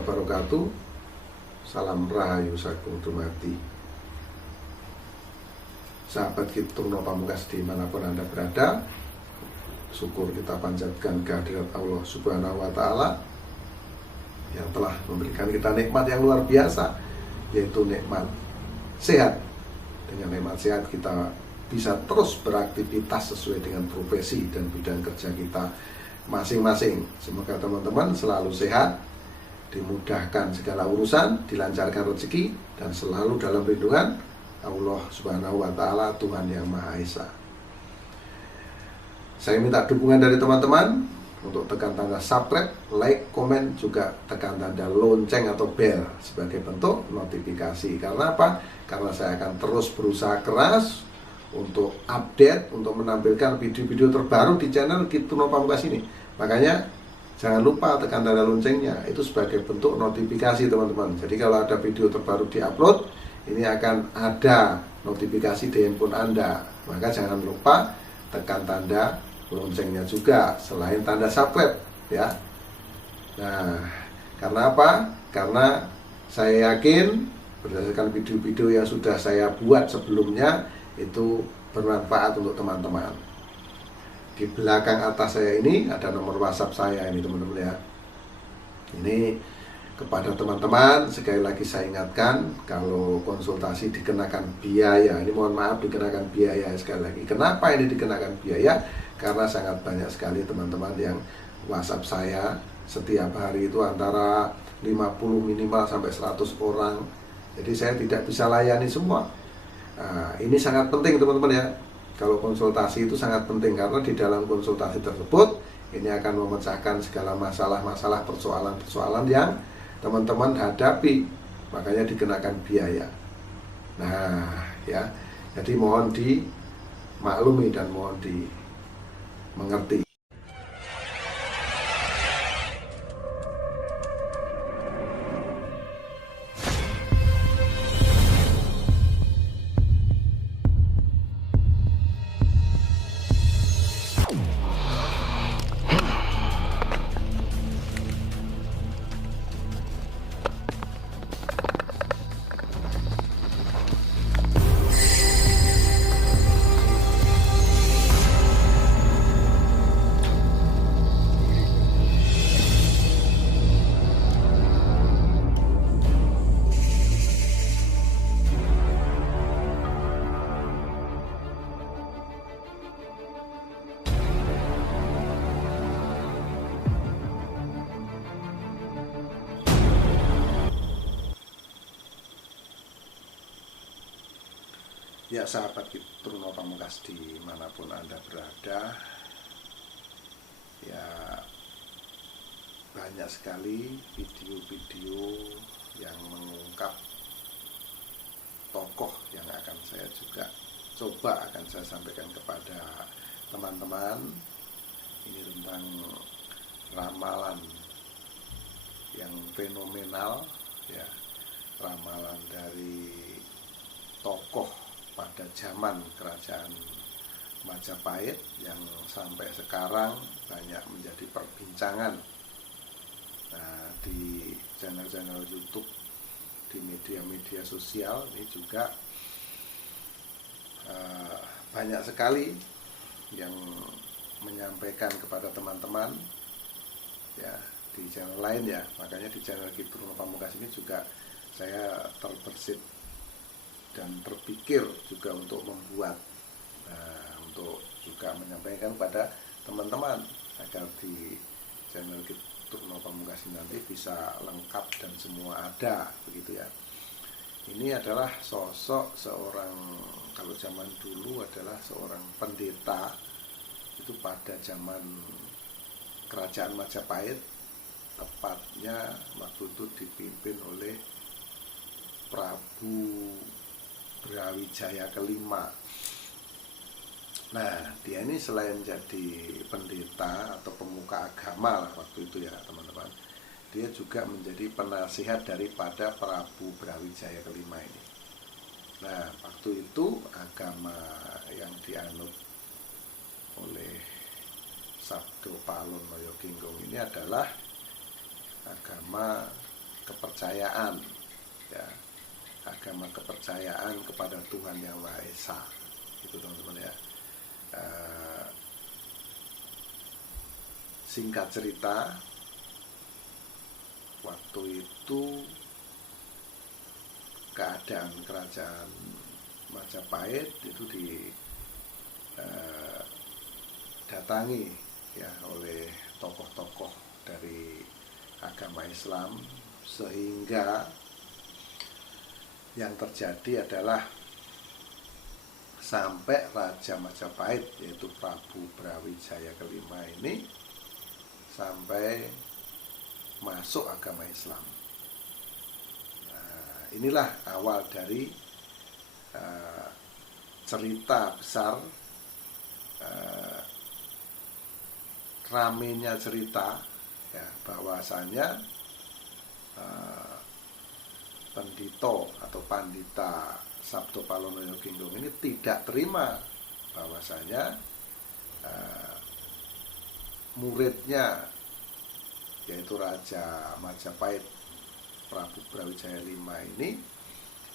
wabarakatuh. Salam rahayu sagung dumadi. Sahabat Kiturno Pamungkas dimanapun Anda berada, syukur kita panjatkan kehadirat Allah Subhanahu wa Ta'ala yang telah memberikan kita nikmat yang luar biasa, yaitu nikmat sehat. Dengan nikmat sehat kita bisa terus beraktivitas sesuai dengan profesi dan bidang kerja kita masing-masing. Semoga teman-teman selalu sehat, dimudahkan segala urusan, dilancarkan rezeki, dan selalu dalam lindungan Allah Subhanahu wa Ta'ala, Tuhan yang Maha Esa. Saya minta dukungan dari teman-teman untuk tekan tanda subscribe, like, komen, juga tekan tanda lonceng atau bell sebagai bentuk notifikasi. Karena apa? Karena saya akan terus berusaha keras untuk update, untuk menampilkan video-video terbaru di channel Kiturno Pamungkas ini. Makanya jangan lupa tekan tanda loncengnya, itu sebagai bentuk notifikasi teman-teman. Jadi kalau ada video terbaru diupload, ini akan ada notifikasi di handphone Anda. Maka jangan lupa tekan tanda loncengnya juga, selain tanda subscribe ya. Nah, karena apa? Karena saya yakin berdasarkan video-video yang sudah saya buat sebelumnya itu bermanfaat untuk teman-teman. Di belakang atas saya ini ada nomor WhatsApp saya ini teman-teman ya. Ini kepada teman-teman sekali lagi saya ingatkan, kalau konsultasi dikenakan biaya. Ini mohon maaf, dikenakan biaya sekali lagi. Kenapa ini dikenakan biaya? Karena sangat banyak sekali teman-teman yang WhatsApp saya setiap hari itu antara 50 minimal sampai 100 orang. Jadi saya tidak bisa layani semua. Nah, ini sangat penting teman-teman ya. Kalau konsultasi itu sangat penting, karena di dalam konsultasi tersebut ini akan memecahkan segala masalah-masalah, persoalan-persoalan yang teman-teman hadapi. Makanya dikenakan biaya. Nah ya, jadi mohon dimaklumi dan mohon dimengerti. Ya sahabat Kiturno Pamungkas dimanapun Anda berada, ya banyak sekali video-video yang mengungkap tokoh yang akan saya juga coba akan saya sampaikan kepada teman-teman. Ini tentang ramalan yang fenomenal ya, ramalan dari tokoh pada zaman kerajaan Majapahit yang sampai sekarang banyak menjadi perbincangan. Nah, di channel-channel YouTube, di media-media sosial ini juga banyak sekali yang menyampaikan kepada teman-teman ya, di channel lain ya. Makanya di channel Kiturno Pamungkas ini juga saya terbersit dan terpikir juga untuk membuat, untuk juga menyampaikan kepada teman-teman agar di channel Kiturno Pamungkas nanti bisa lengkap dan semua ada begitu ya. Ini adalah sosok seorang, kalau zaman dulu adalah seorang pendeta itu pada zaman kerajaan Majapahit, tepatnya waktu itu dipimpin oleh Prabu Brawijaya kelima. Nah, dia ini selain jadi pendeta atau pemuka agama lah waktu itu ya teman-teman, dia juga menjadi penasihat daripada Prabu Brawijaya kelima ini. Nah, waktu itu agama yang dianut oleh Sabdo Palon Loyo Ginggong ini adalah agama kepercayaan, ya, agama kepercayaan kepada Tuhan Yang Maha Esa, itu teman-teman ya. Singkat cerita, waktu itu keadaan kerajaan Majapahit itu didatangi ya oleh tokoh-tokoh dari agama Islam, sehingga yang terjadi adalah sampai Raja Majapahit yaitu Prabu Brawijaya kelima ini sampai masuk agama Islam. Nah, inilah awal dari cerita besar, ramenya cerita ya, bahwasanya Pendito atau Pandita Sabto Palono Yoginggong ini tidak terima bahwasanya muridnya yaitu Raja Majapahit Prabu Brawijaya V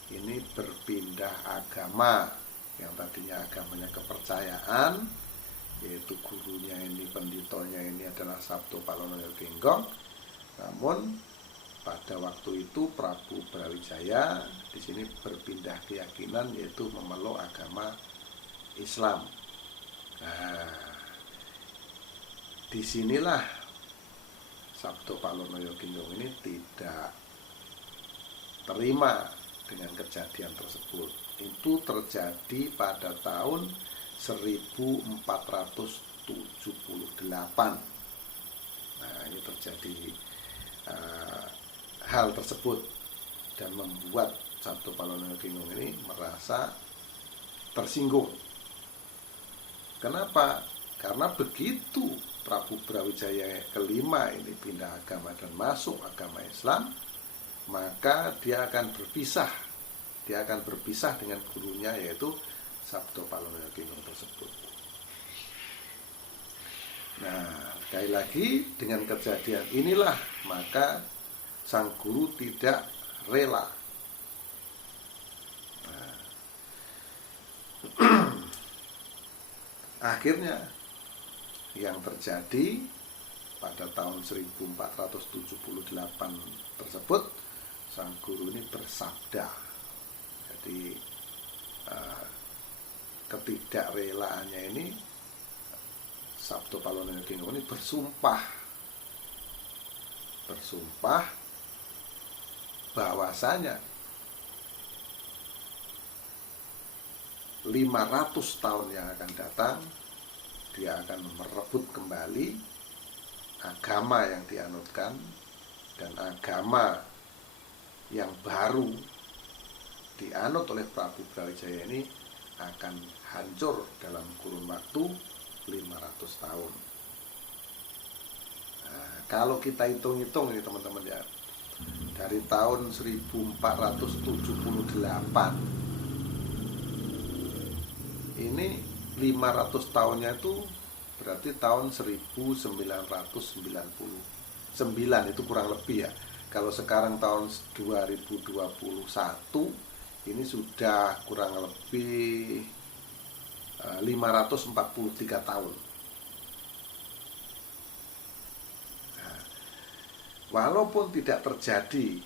ini berpindah agama, yang tadinya agamanya kepercayaan, yaitu gurunya ini, penditonya ini adalah Sabto Palono Yoginggong. Namun pada waktu itu Prabu Brawijaya di sini berpindah keyakinan, yaitu memeluk agama Islam. Nah, disinilah Sabto Palono Yoginggong ini tidak terima dengan kejadian tersebut. Itu terjadi pada tahun 1478. Nah, ini terjadi hal tersebut dan membuat Sabto Palono Yoginggong ini merasa tersinggung. Kenapa? Karena begitu Prabu Brawijaya kelima ini pindah agama dan masuk agama Islam, maka dia akan berpisah. Dia akan berpisah dengan gurunya, yaitu Sabto Palono Yoginggong tersebut. Nah, sekali lagi dengan kejadian inilah maka sang guru tidak rela. Nah, akhirnya yang terjadi pada tahun 1478 tersebut, sang guru ini bersabda. Jadi ketidakrelaannya ini, Sabto Palono Yoginggong ini bersumpah bahwasanya 500 tahun yang akan datang dia akan merebut kembali agama yang dianutkan, dan agama yang baru dianut oleh Prabu Brawijaya ini akan hancur dalam kurun waktu 500 tahun. Nah, kalau kita hitung-hitung ini teman-teman ya, dari tahun 1478 ini 500 tahunnya itu berarti tahun 1999 itu kurang lebih ya. Kalau sekarang tahun 2021 ini sudah kurang lebih 543 tahun. Nah, walaupun tidak terjadi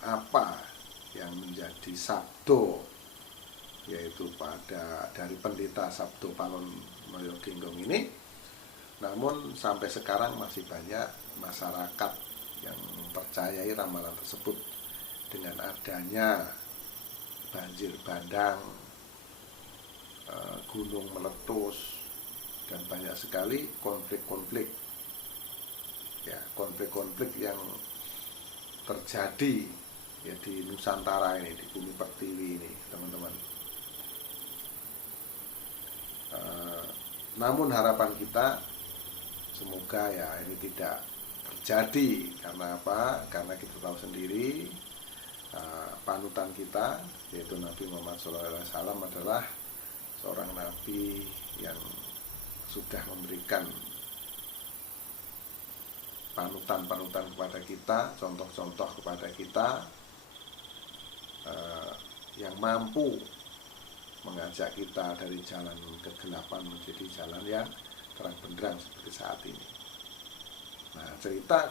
apa yang menjadi sabdo, yaitu dari pendeta Sabto Palono Yoginggong ini, namun sampai sekarang masih banyak masyarakat yang mempercayai ramalan tersebut. Dengan adanya banjir bandang, gunung meletus, dan banyak sekali konflik-konflik ya, konflik-konflik yang terjadi ya di Nusantara ini, di bumi pertiwi ini teman-teman. Namun harapan kita semoga ya ini tidak terjadi. Karena apa? Karena kita tahu sendiri panutan kita yaitu Nabi Muhammad SAW adalah seorang nabi yang sudah memberikan panutan-panutan kepada kita, contoh-contoh kepada kita yang mampu mengajak kita dari jalan kegelapan menjadi jalan yang terang benderang seperti saat ini. Nah, cerita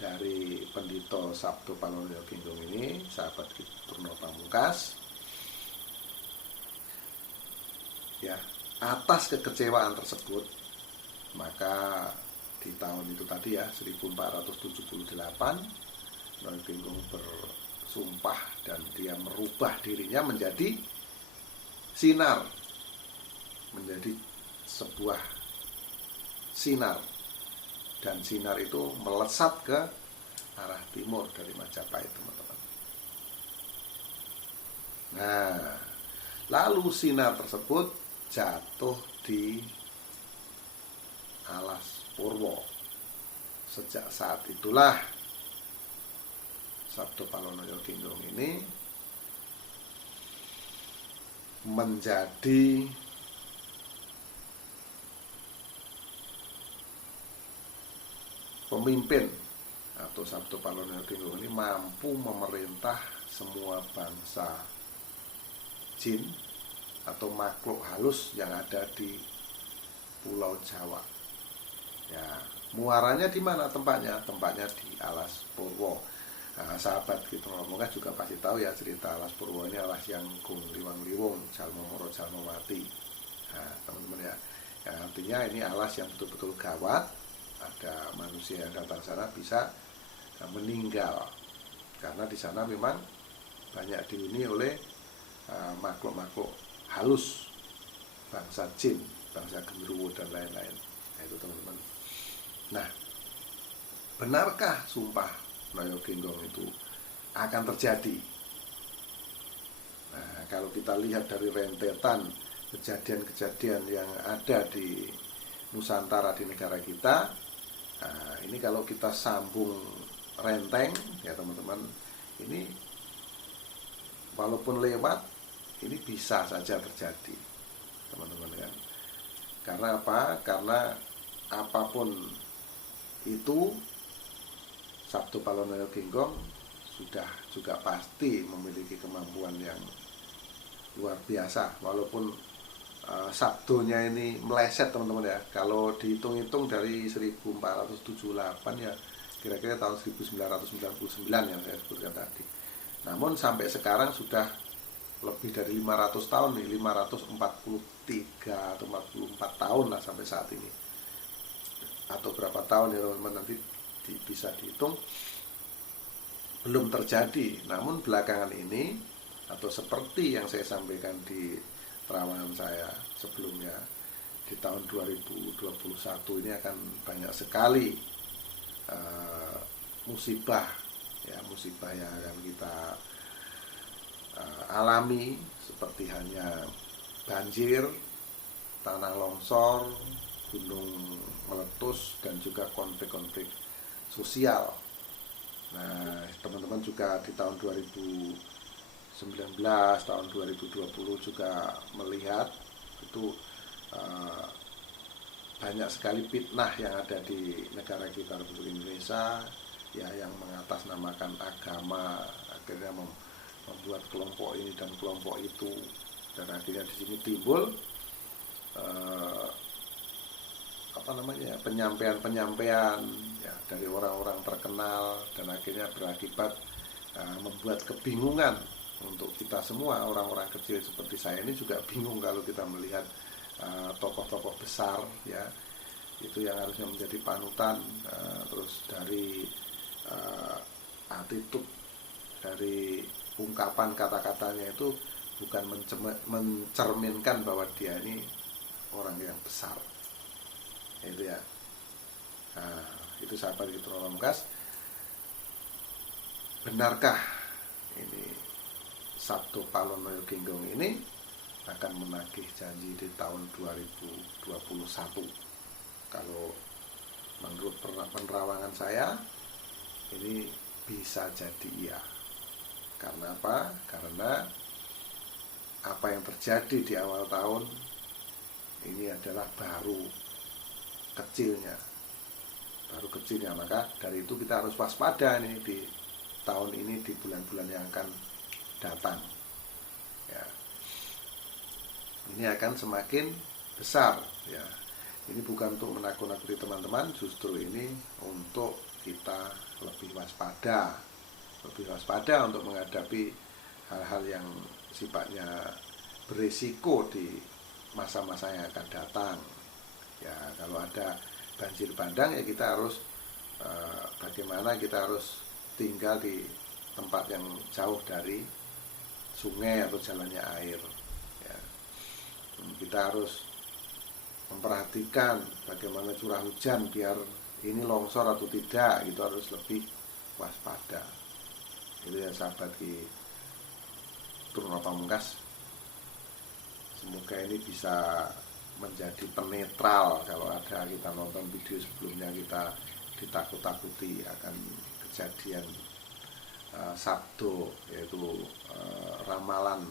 dari Pendito Sabdo Palono Ginggong ini, sahabat Turno Pamungkas, ya, atas kekecewaan tersebut, maka di tahun itu tadi ya, 1478, Palono Ginggong bersumpah dan dia merubah dirinya menjadi sinar, menjadi sebuah sinar, dan sinar itu melesat ke arah timur dari Majapahit, teman-teman. Nah, lalu sinar tersebut jatuh di Alas Purwo. Sejak saat itulah Sabdo Palono Ginggong ini menjadi pemimpin, atau Sabdo Palono Ginggong ini mampu memerintah semua bangsa jin atau makhluk halus yang ada di Pulau Jawa. Ya, muaranya di mana tempatnya? Tempatnya di Alas Purwo. Nah, sahabat kita ngomongnya juga pasti tahu ya cerita Alas Purwo ini, alas yang gung liwang liwung jalma moro jalma mati. Nah, teman-teman ya, yang artinya ini alas yang betul-betul gawat. Ada manusia yang datang sana bisa meninggal karena di sana memang banyak dihuni oleh makhluk-makhluk halus, bangsa jin, bangsa genderuwo dan lain-lain. Nah, itu teman-teman. Nah, benarkah sumpah Palono Ginggong itu akan terjadi? Nah, kalau kita lihat dari rentetan kejadian-kejadian yang ada di Nusantara, di negara kita, nah, ini kalau kita sambung renteng ya teman-teman, ini walaupun lewat, ini bisa saja terjadi, teman-teman kan. Karena apa? Karena apapun itu, Sabdo Palono Ginggong sudah juga pasti memiliki kemampuan yang luar biasa. Walaupun sabdonya ini meleset, teman-teman ya. Kalau dihitung-hitung dari 1478 ya kira-kira tahun 1999 yang saya sebutkan tadi. Namun sampai sekarang sudah lebih dari 500 tahun nih, 543 atau 44 tahun lah sampai saat ini. Atau berapa tahun ya teman-teman, nanti bisa dihitung, belum terjadi. Namun belakangan ini, atau seperti yang saya sampaikan di terawangan saya sebelumnya, di tahun 2021 ini akan banyak sekali musibah yang akan kita alami, seperti hanya banjir, tanah longsor, gunung meletus, dan juga konflik-konflik sosial. Nah, teman-teman juga di tahun 2019, tahun 2020 juga melihat itu banyak sekali fitnah yang ada di negara kita, Republik Indonesia, ya, yang mengatasnamakan agama, akhirnya membuat kelompok ini dan kelompok itu, dan akhirnya di sini timbul penyampaian ya dari orang-orang terkenal, dan akhirnya berakibat membuat kebingungan untuk kita semua. Orang-orang kecil seperti saya ini juga bingung kalau kita melihat tokoh-tokoh besar ya, itu yang harusnya menjadi panutan, terus dari attitude, dari ungkapan kata-katanya itu bukan mencerminkan bahwa dia ini orang yang besar, itu ya. Nah, itu sahabat gitu Pamungkas, benarkah ini Sabdo Palono Ginggong ini akan menagih janji di tahun 2021? Kalau menurut penerawangan saya, ini bisa jadi iya. Karena apa? Karena apa yang terjadi di awal tahun ini adalah baru kecilnya baru kecilnya. Maka dari itu kita harus waspada nih di tahun ini, di bulan-bulan yang akan datang ya. Ini akan semakin besar ya. Ini bukan untuk menakut-nakuti teman-teman, justru ini untuk kita lebih waspada untuk menghadapi hal-hal yang sifatnya berisiko di masa-masa yang akan datang ya. Kalau ada banjir bandang ya kita harus bagaimana kita harus tinggal di tempat yang jauh dari sungai atau jalannya air ya. Kita harus memperhatikan bagaimana curah hujan biar ini longsor atau tidak, itu harus lebih waspada. Itu ya sahabat Ki Turno Pamungkas. Semoga ini bisa menjadi penetral kalau ada kita nonton video sebelumnya kita ditakut-takuti akan kejadian Sabdo, yaitu ramalan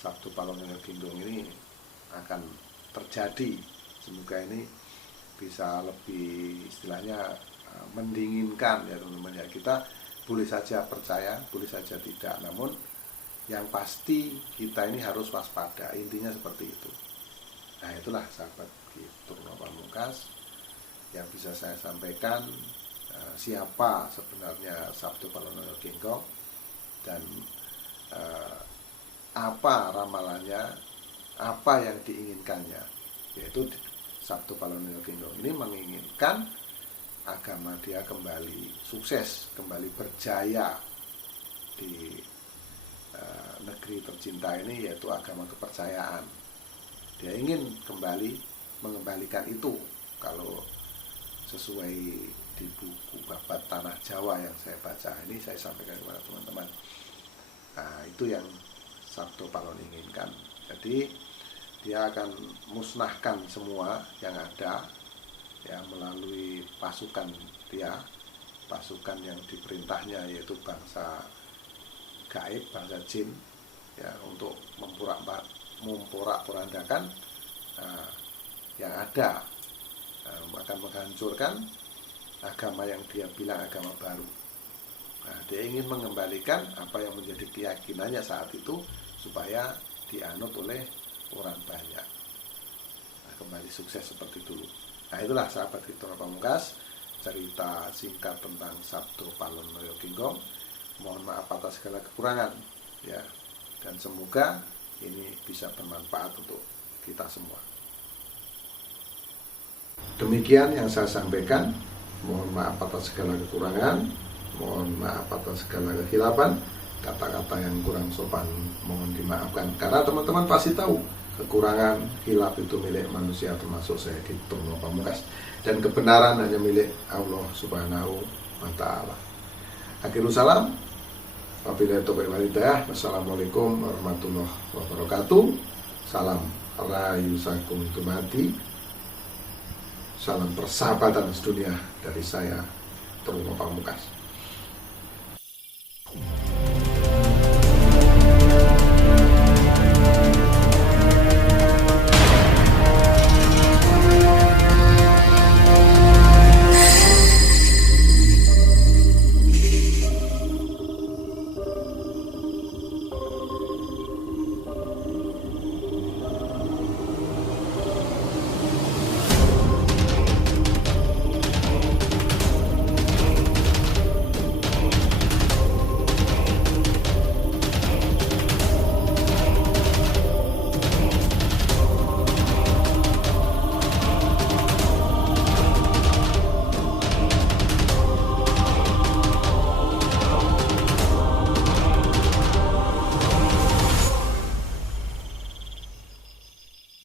Sabdo Palongoyo Ginggong ini akan terjadi. Semoga ini bisa lebih istilahnya mendinginkan ya teman-teman ya. Kita boleh saja percaya, boleh saja tidak, namun yang pasti kita ini harus waspada, intinya seperti itu. Nah itulah sahabat Ki Turno Pamungkas yang bisa saya sampaikan, siapa sebenarnya Sabdo Palongoyo Ginggong dan apa ramalannya, apa yang diinginkannya, yaitu Sabdo Palongoyo Ginggong ini menginginkan agama dia kembali sukses, kembali berjaya di negeri tercinta ini, yaitu agama kepercayaan. Dia ingin kembali mengembalikan itu. Kalau sesuai di buku Babat Tanah Jawa yang saya baca ini, saya sampaikan kepada teman-teman. Nah, itu yang Sabdo Palon inginkan. Jadi dia akan musnahkan semua yang ada ya melalui pasukan dia, pasukan yang diperintahnya yaitu bangsa gaib, bangsa jin ya, untuk memporak-porandakan yang ada, akan menghancurkan agama yang dia bilang agama baru. Nah, dia ingin mengembalikan apa yang menjadi keyakinannya saat itu supaya dianut oleh orang banyak. Nah, kembali sukses seperti dulu. Nah itulah sahabat Ki Turno Pamungkas, cerita singkat tentang Sabdo Palongoyo Ginggong. Mohon maaf atas segala kekurangan ya, dan semoga ini bisa bermanfaat untuk kita semua. Demikian yang saya sampaikan. Mohon maaf atas segala kekurangan, mohon maaf atas segala kekhilafan. Kata-kata yang kurang sopan mohon dimaafkan, karena teman-teman pasti tahu kekurangan hilaf itu milik manusia, termasuk saya Ki Turno Pamungkas, dan kebenaran hanya milik Allah Subhanahu wa Ta'ala. Akhirul salam, wabillahi taufiq wal hidayah. Wassalamualaikum warahmatullahi wabarakatuh. Salam rahayu sakum dumadi, salam persahabatan sedunia dari saya Turno Pamungkas.